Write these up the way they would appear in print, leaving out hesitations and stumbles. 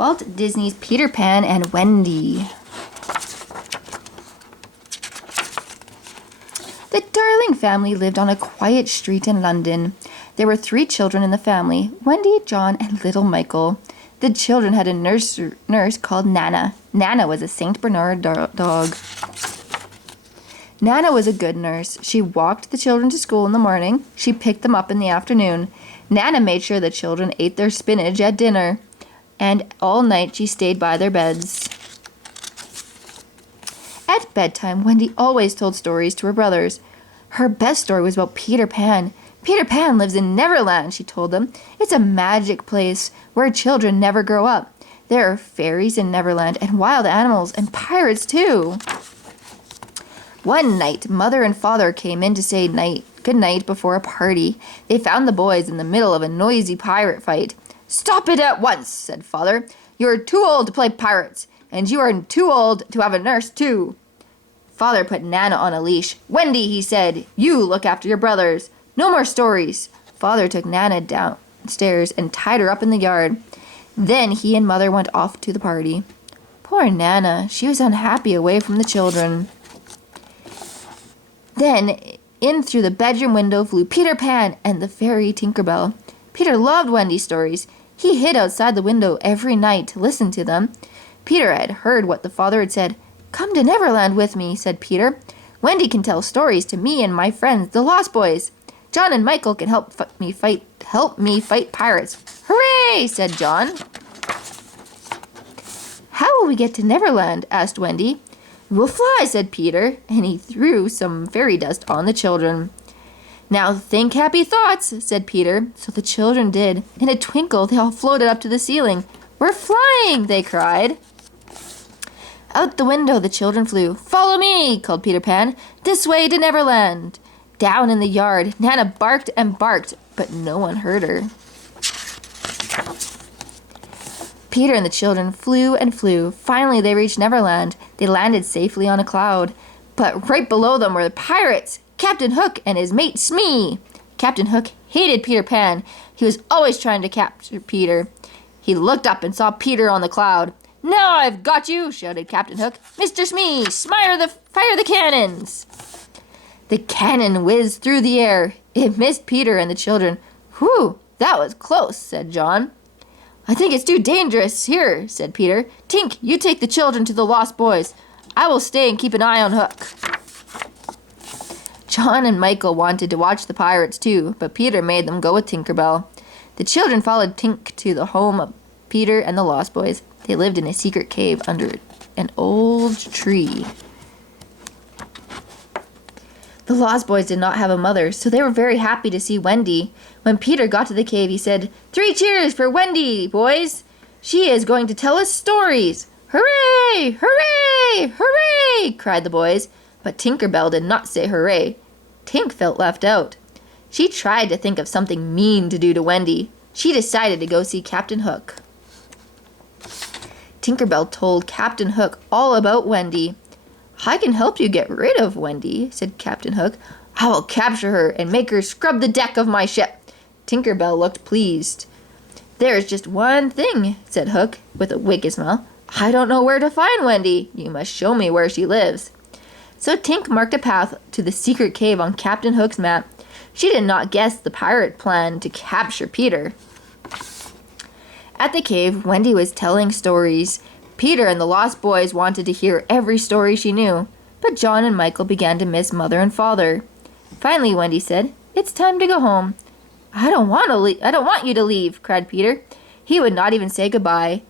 Walt Disney's Peter Pan and Wendy. The Darling family lived on a quiet street in London. There were 3 children in the family, Wendy, John, and little Michael. The children had a nurse called Nana. Nana was a St. Bernard dog. Nana was a good nurse. She walked the children to school in the morning. She picked them up in the afternoon. Nana made sure the children ate their spinach at dinner. And all night she stayed by their beds. At bedtime, Wendy always told stories to her brothers. Her best story was about Peter Pan. Peter Pan lives in Neverland, she told them. It's a magic place where children never grow up. There are fairies in Neverland and wild animals and pirates too. One night, Mother and Father came in to say good night before a party. They found the boys in the middle of a noisy pirate fight. "Stop it at once," said Father. "You are too old to play pirates, and you are too old to have a nurse too." Father put Nana on a leash. "Wendy," he said, "you look after your brothers. No more stories." Father took Nana downstairs and tied her up in the yard. Then he and Mother went off to the party. Poor Nana, she was unhappy away from the children. Then, in through the bedroom window flew Peter Pan and the fairy Tinkerbell. Peter loved Wendy's stories. He hid outside the window every night to listen to them. Peter had heard what the father had said. "Come to Neverland with me," said Peter. "Wendy can tell stories to me and my friends, the Lost Boys. John and Michael can help me fight pirates." "Hooray!" said John. "How will we get to Neverland?" asked Wendy. "We'll fly," said Peter, and he threw some fairy dust on the children. "Now think happy thoughts," said Peter. So the children did. In a twinkle, they all floated up to the ceiling. "We're flying!" they cried. Out the window the children flew. "Follow me!" called Peter Pan. "This way to Neverland!" Down in the yard, Nana barked and barked, but no one heard her. Peter and the children flew and flew. Finally, they reached Neverland. They landed safely on a cloud. But right below them were the pirates, Captain Hook and his mate Smee. Captain Hook hated Peter Pan. He was always trying to capture Peter. He looked up and saw Peter on the cloud. "Now I've got you," shouted Captain Hook. "Mr. Smee, fire the cannons." The cannon whizzed through the air. It missed Peter and the children. "Whew, that was close," said John. "I think it's too dangerous here," said Peter. "Tink, you take the children to the Lost Boys. I will stay and keep an eye on Hook." John and Michael wanted to watch the pirates too, but Peter made them go with Tinkerbell. The children followed Tink to the home of Peter and the Lost Boys. They lived in a secret cave under an old tree. The Lost Boys did not have a mother, so they were very happy to see Wendy. When Peter got to the cave, he said, "3 cheers for Wendy, boys! She is going to tell us stories!" "Hooray! Hooray! Hooray!" cried the boys. But Tinkerbell did not say hooray. Tink felt left out. She tried to think of something mean to do to Wendy. She decided to go see Captain Hook. Tinkerbell told Captain Hook all about Wendy. "I can help you get rid of Wendy," said Captain Hook. "I will capture her and make her scrub the deck of my ship." Tinkerbell looked pleased. "There is just one thing," said Hook, with a wicked smile. "I don't know where to find Wendy. You must show me where she lives." So Tink marked a path to the secret cave on Captain Hook's map. She did not guess the pirate plan to capture Peter. At the cave, Wendy was telling stories. Peter and the Lost Boys wanted to hear every story she knew, but John and Michael began to miss Mother and Father. Finally, Wendy said, "It's time to go home." I don't want you to leave," cried Peter. He would not even say goodbye.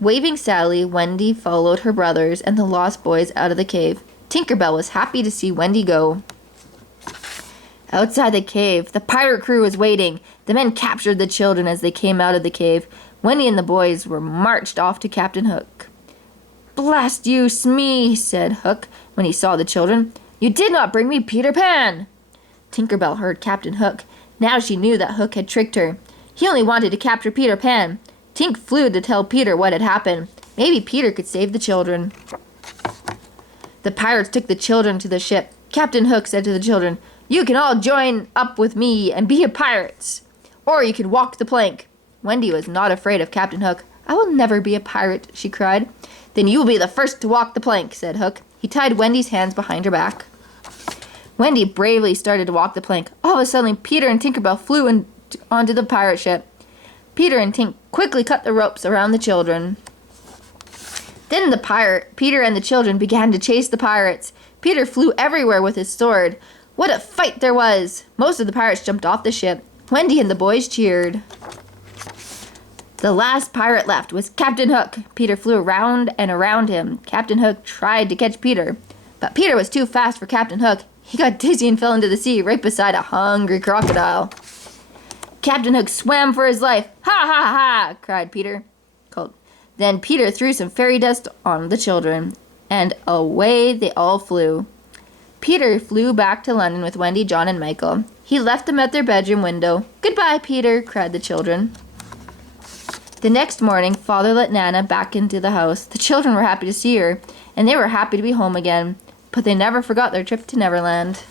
Waving sadly, Wendy followed her brothers and the Lost Boys out of the cave. Tinkerbell was happy to see Wendy go. Outside the cave, the pirate crew was waiting. The men captured the children as they came out of the cave. Wendy and the boys were marched off to Captain Hook. "Blast you, Smee," said Hook when he saw the children. "You did not bring me Peter Pan." Tinkerbell heard Captain Hook. Now she knew that Hook had tricked her. He only wanted to capture Peter Pan. Tink flew to tell Peter what had happened. Maybe Peter could save the children. The pirates took the children to the ship. Captain Hook said to the children, "You can all join up with me and be pirates. Or you can walk the plank." Wendy was not afraid of Captain Hook. I will never be a pirate, she cried. Then you will be the first to walk the plank, said Hook. He tied Wendy's hands behind her back. Wendy bravely started to walk the plank. All of a sudden, Peter and Tinker Bell flew onto the pirate ship. Peter and Tink quickly cut the ropes around the children. Then Peter and the children began to chase the pirates. Peter flew everywhere with his sword. What a fight there was! Most of the pirates jumped off the ship. Wendy and the boys cheered. The last pirate left was Captain Hook. Peter flew around and around him. Captain Hook tried to catch Peter, but Peter was too fast for Captain Hook. He got dizzy and fell into the sea right beside a hungry crocodile. Captain Hook swam for his life. Ha ha ha! Cried Peter. Then Peter threw some fairy dust on the children, and away they all flew. Peter flew back to London with Wendy, John, and Michael. He left them at their bedroom window. Goodbye, Peter, cried the children. The next morning, Father let Nana back into the house. The children were happy to see her, and they were happy to be home again. But they never forgot their trip to Neverland.